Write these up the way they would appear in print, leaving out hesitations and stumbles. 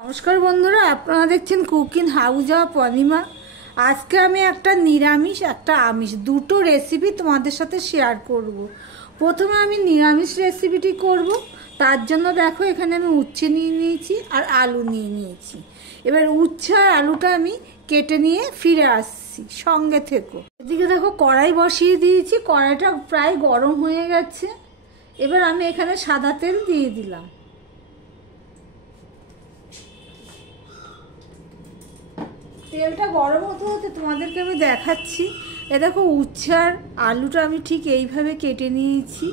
নমস্কার বন্ধুরা, আপনারা দেখছেন কুকিং হাউস অফ অনিমা। আজকে আমি একটা নিরামিষ একটা আমিষ দুটো রেসিপি তোমাদের সাথে শেয়ার করব। প্রথমে আমি নিরামিষ রেসিপিটি করব। তার জন্য দেখো এখানে আমি উচ্ছে নিয়ে নিয়েছি আর আলু নিয়ে নিয়েছি। এবার উচ্ছে আর আলুটা আমি কেটে নিয়ে ফিরে আসছি, সঙ্গে থেকো। এদিকে দেখো কড়াই বসিয়ে দিয়েছি, কড়াইটা প্রায় গরম হয়ে গেছে। এবার আমি এখানে সাদা তেল দিয়ে দিলাম। তেলটা গরম হতে হতে তোমাদেরকে আমি দেখাচ্ছি। এ দেখো উচ্ছে আর আলুটা আমি ঠিক এইভাবে কেটে নিয়েছি।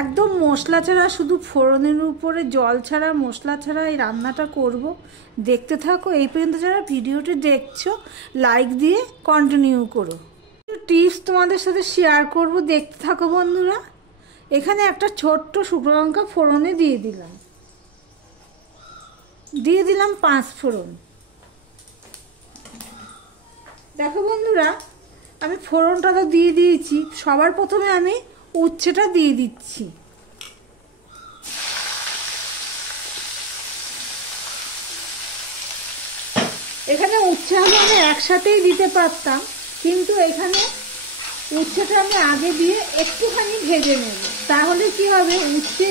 একদম মশলা ছাড়া, শুধু ফোড়নের উপরে জল ছাড়া, মশলা ছাড়া এই রান্নাটা করব। দেখতে থাকো। এই পর্যন্ত যারা ভিডিওটি দেখছো লাইক দিয়ে কন্টিনিউ করো। টিপস তোমাদের সাথে শেয়ার করব, দেখতে থাকো বন্ধুরা। এখানে একটা ছোট্ট শুকনো লঙ্কা ফোড়নে দিয়ে দিলাম, দিয়ে দিলাম 5 ফোড়ন। দেখো বন্ধুরা, আমি ফোড়নটা তো দিয়ে দিয়েছি। সবার প্রথমে আমি উচ্ছেটা দিয়ে দিচ্ছি। এখানে উচ্ছে আলু আমি একসাথেই দিতে পারতাম, কিন্তু এখানে উচ্ছেটা আমি আগে দিয়ে একটুখানি ভেজে নেব। তাহলে কি হবে, উচ্ছে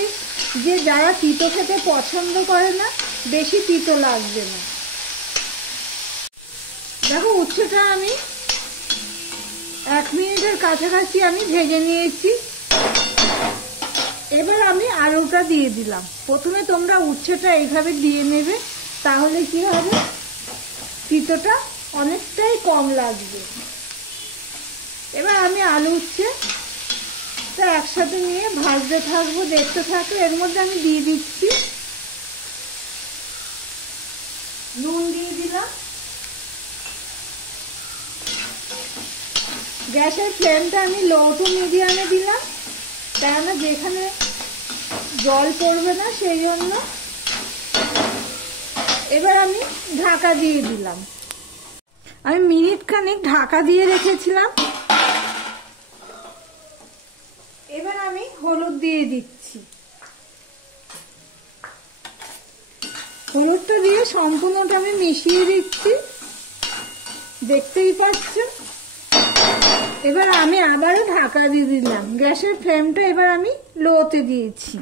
যে যারা তিতো খেতে পছন্দ করে না, বেশি তিতো লাগবে না। দেখো উচ্ছেটা আমি 1 মিনিটের কাছাকাছি আমি ভেজে নিয়েছি। এবার আমি আলুটা দিয়ে দিলাম। প্রথমে তোমরা উচ্ছেটা এইভাবে দিয়ে নেবে, তাহলে কি হবে, তিতোটা অনেকটাই কম লাগবে। এবার আমি আলু উচ্ছেটা একসাথে নিয়ে ভাজতে থাকবো, দেখতে থাকবো। এর মধ্যে আমি দিয়ে দিচ্ছি নুন, দিয়ে দিলাম। গ্যাসের ফ্লেমটা আমি লো টু মিডিয়ামে দিলাম, কেননা যেখানে জল পড়বে না সেই জন্য। এবার আমি ঢাকা দিয়ে দিলাম। আমি মিনিট খানিক ঢাকা দিয়ে রেখেছিলাম। এবার আমি হলুদ দিয়ে দিচ্ছি। হলুদটা দিয়ে সম্পূর্ণটা আমি মিশিয়ে দিচ্ছি, দেখতেই পাচ্ছ। এবার আমি আবারও ঢাকা দিয়ে দিলাম। গ্যাসের ফ্লেমটা এবার আমি লোতে দিয়েছি।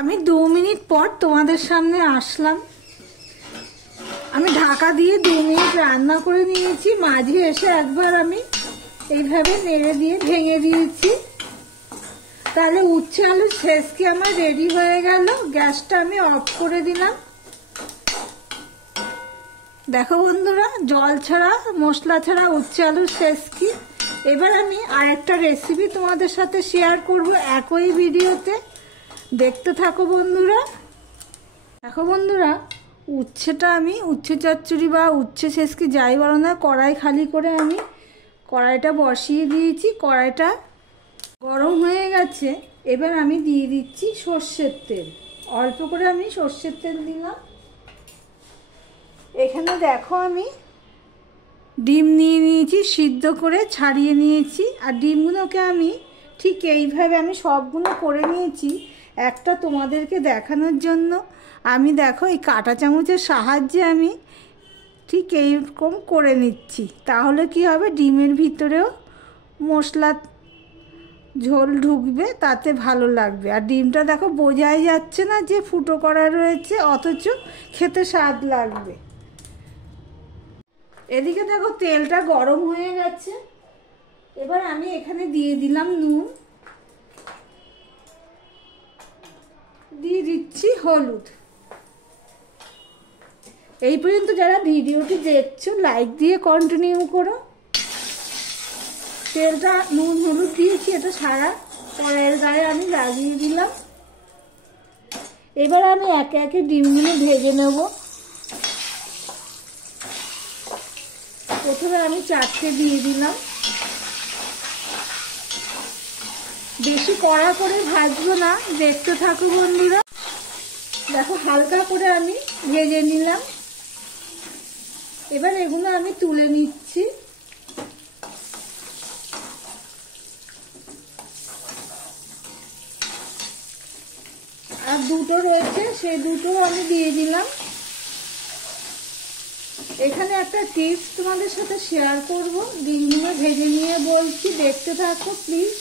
আমি 2 মিনিট পর তোমাদের সামনে আসলাম। আমি ঢাকা দিয়ে 2 মিনিট রান্না করে নিয়েছি। মাঝে এসে একবার আমি এইভাবে নেড়ে দিয়ে ভেঙে দিয়েছি। তাহলে উচ্ছে আলু শেষকে আমার রেডি হয়ে গেল। গ্যাসটা আমি অফ করে দিলাম। দেখো বন্ধুরা, জল ছাড়া, মশলা ছাড়া উচ্ছে আলুর শেষকি। এবার আমি আরেকটা রেসিপি তোমাদের সাথে শেয়ার করব একই ভিডিওতে, দেখতে থাকো বন্ধুরা। দেখো বন্ধুরা, উচ্ছেটা আমি উচ্ছে চচ্চড়ি বা উচ্ছে শেষকি যাই বলো না, কড়াই খালি করে আমি কড়াইটা বসিয়ে দিয়েছি। কড়াইটা গরম হয়ে গেছে। এবার আমি দিয়ে দিচ্ছি সর্ষের তেল। অল্প করে আমি সর্ষের তেল দিলাম। এখানে দেখো আমি ডিম নিয়ে নিয়েছি, সিদ্ধ করে ছাড়িয়ে নিয়েছি। আর ডিমগুলোকে আমি ঠিক এইভাবে আমি সবগুলো করে নিয়েছি। একটা তোমাদেরকে দেখানোর জন্য আমি দেখো এই কাঁটা চামচের সাহায্যে আমি ঠিক এইরকম করে নিচ্ছি। তাহলে কি হবে, ডিমের ভিতরেও মশলা ঝোল ঢুকবে, তাতে ভালো লাগবে। আর ডিমটা দেখো বোঝাই যাচ্ছে না যে ফুটো করা রয়েছে, অথচ খেতে স্বাদ লাগবে। এদিকে দেখো তেলটা গরম হয়ে গেছে। এবার আমি এখানে দিয়ে দিলাম নুন, দিয়ে দিচ্ছি হলুদ। এই পর্যন্ত যারা ভিডিওটি দেখছো লাইক দিয়ে কন্টিনিউ করো। তেলটা নুন হলুদ দিয়েছি, এটা সারা কড়াইয়ের গায়ে আমি লাগিয়ে দিলাম। এবার আমি একে একে ডিমগুলো ভেজে নেব। প্রথমে আমি 4টে দিয়ে দিলাম। বেশি কড়া করে ভাজবো না, দেখতে থাকো বন্ধুরা। দেখো হালকা করে আমি ভেজে নিলাম। এবার এগুলো আমি তুলে নিচ্ছি। আর দুটো রয়েছে, সেই দুটো আমি দিয়ে দিলাম। এখানে একটা টিপস তোমাদের সাথে শেয়ার করব, ডিমগুলো ভেজে নিয়ে বলছি, দেখতে থাকো প্লিজ,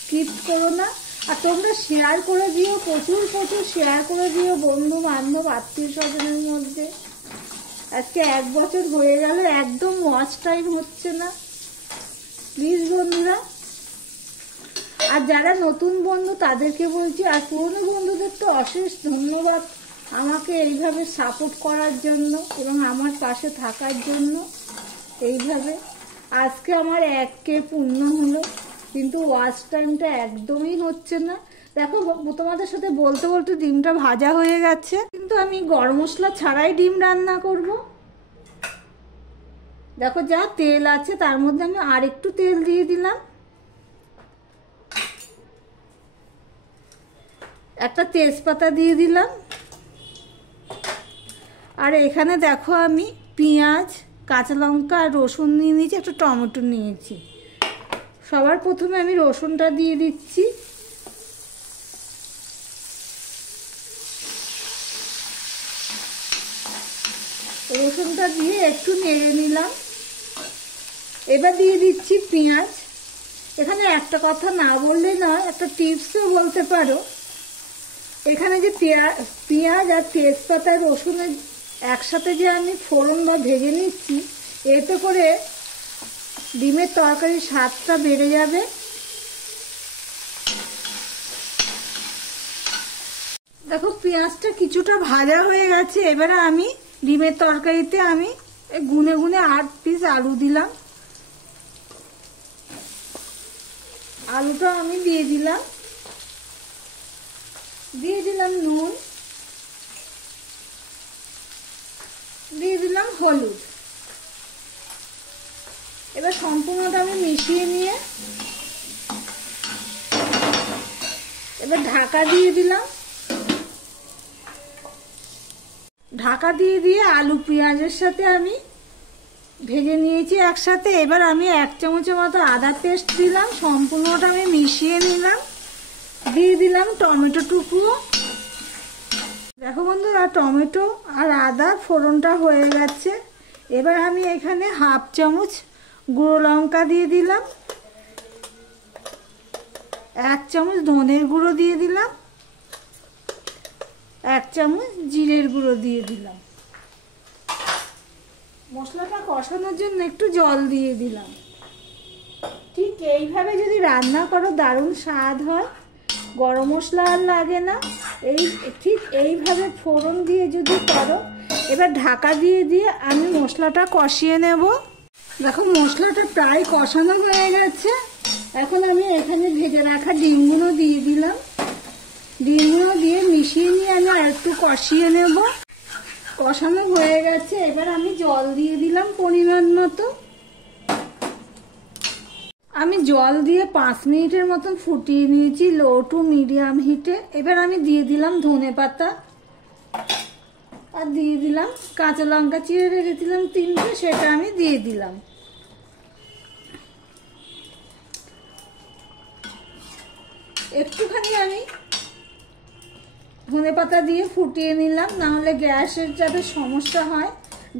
স্কিপ করো না। আর তোমরা শেয়ার করে দিও, প্রচুর প্রচুর শেয়ার করে দিও বন্ধু বান্ধব আত্মীয় স্বজনের মধ্যে। আজকে 1 বছর হয়ে গেল, একদম ওয়াচ টাইম হচ্ছে না, প্লিজ বন্ধুরা। আর যারা নতুন বন্ধু তাদেরকে বলছি, আর পুরনো বন্ধুদের তো অশেষ ধন্যবাদ আমাকে এইভাবে সাপোর্ট করার জন্য এবং আমার পাশে থাকার জন্য। এইভাবে আজকে আমার 1K পূর্ণ হলো, কিন্তু ওয়াচ টাইমটা একদমই হচ্ছে না। দেখো তোমাদের সাথে বলতে বলতে ডিমটা ভাজা হয়ে গেছে, কিন্তু আমি গরম মশলা ছাড়াই ডিম রান্না করব। দেখো যা তেল আছে তার মধ্যে আমি আর একটু তেল দিয়ে দিলাম, একটা তেজপাতা দিয়ে দিলাম। আর এখানে দেখো আমি পেঁয়াজ, কাঁচা লঙ্কা আর রসুন নিয়ে নিয়েছি, একটা টমেটো নিয়েছি। সবার প্রথমে আমি রসুনটা দিয়ে দিচ্ছি। রসুনটা দিয়ে একটু নেড়ে নিলাম। এবার দিয়ে দিচ্ছি পেঁয়াজ। এখানে একটা কথা না বললে না, একটা টিপসও বলতে পারো। এখানে যে পেঁয়াজ আর তেজপাতা রসুনের একসাথে যে আমি ফোড়ন বা ভেজে নিচ্ছি, এতে করে ডিমের তরকারির স্বাদটা বেড়ে যাবে। দেখো পেঁয়াজটা কিছুটা ভাজা হয়ে গেছে। এবারে আমি ডিমের তরকারিতে আমি গুনে গুনে 8 পিস আলু দিলাম। আলুটা আমি দিয়ে দিলাম, দিয়ে দিলাম নুন, দিয়ে দিলাম হলুদ। এবার সম্পূর্ণটা আমি মিশিয়ে নিয়ে এবার ঢাকা দিয়ে দিলাম। ঢাকা দিয়ে আলু পেঁয়াজের সাথে আমি ভেজে নিয়েছি একসাথে। এবার আমি 1 চামচের মতো আদা পেস্ট দিলাম, সম্পূর্ণটা আমি মিশিয়ে নিলাম। দিয়ে দিলাম টমেটো টুকু। দেখো বন্ধুরা, টমেটো আর আদা ফোড়নটা হয়ে গেছে। এবার আমি এখানে 1/2 চামচ গুঁড়ো লঙ্কা দিয়ে দিলাম, 1 চামচ ধনের গুঁড়ো দিয়ে দিলাম, 1 চামচ জিরের গুঁড়ো দিয়ে দিলাম। মশলাটা কষানোর জন্য একটু জল দিয়ে দিলাম। ঠিক এইভাবে যদি রান্না করো দারুণ স্বাদ হয়, গরম মশলা আর লাগে না। ঠিক এইভাবে ফোড়ন দিয়ে যদি করো। এবার ঢাকা দিয়ে আমি মশলাটা কষিয়ে নেব। দেখো মশলাটা প্রায় কষানো হয়ে গেছে। এখন আমি এখানে ভেজে রাখা ডিমগুলো দিয়ে দিলাম। ডিমগুলো দিয়ে মিশিয়ে নিয়ে আমি আর একটু কষিয়ে নেব। কষানো হয়ে গেছে। এবার আমি জল দিয়ে দিলাম পরিমাণ মতো। আমি জল দিয়ে 5 মিনিটের মতন ফুটিয়ে নিয়েছি লো টু মিডিয়াম হিটে। এবার আমি দিয়ে দিলাম ধনেপাতা আর দিয়ে দিলাম কাঁচা লঙ্কা চিড়ে রেখেছিলাম 3টে, সেটা আমি দিয়ে দিলাম। একটুখানি আমি ধনেপাতা দিয়ে ফুটিয়ে নিলাম, না হলে গ্যাসের যাতে সমস্যা হয়,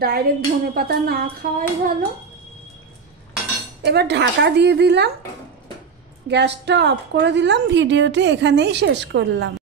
ডাইরেক্ট ধনেপাতা না খাওয়াই ভালো। এবার ঢাকা দিয়ে দিলাম, গ্যাসটা অফ করে দিলাম। ভিডিওটি এখানেই শেষ করলাম।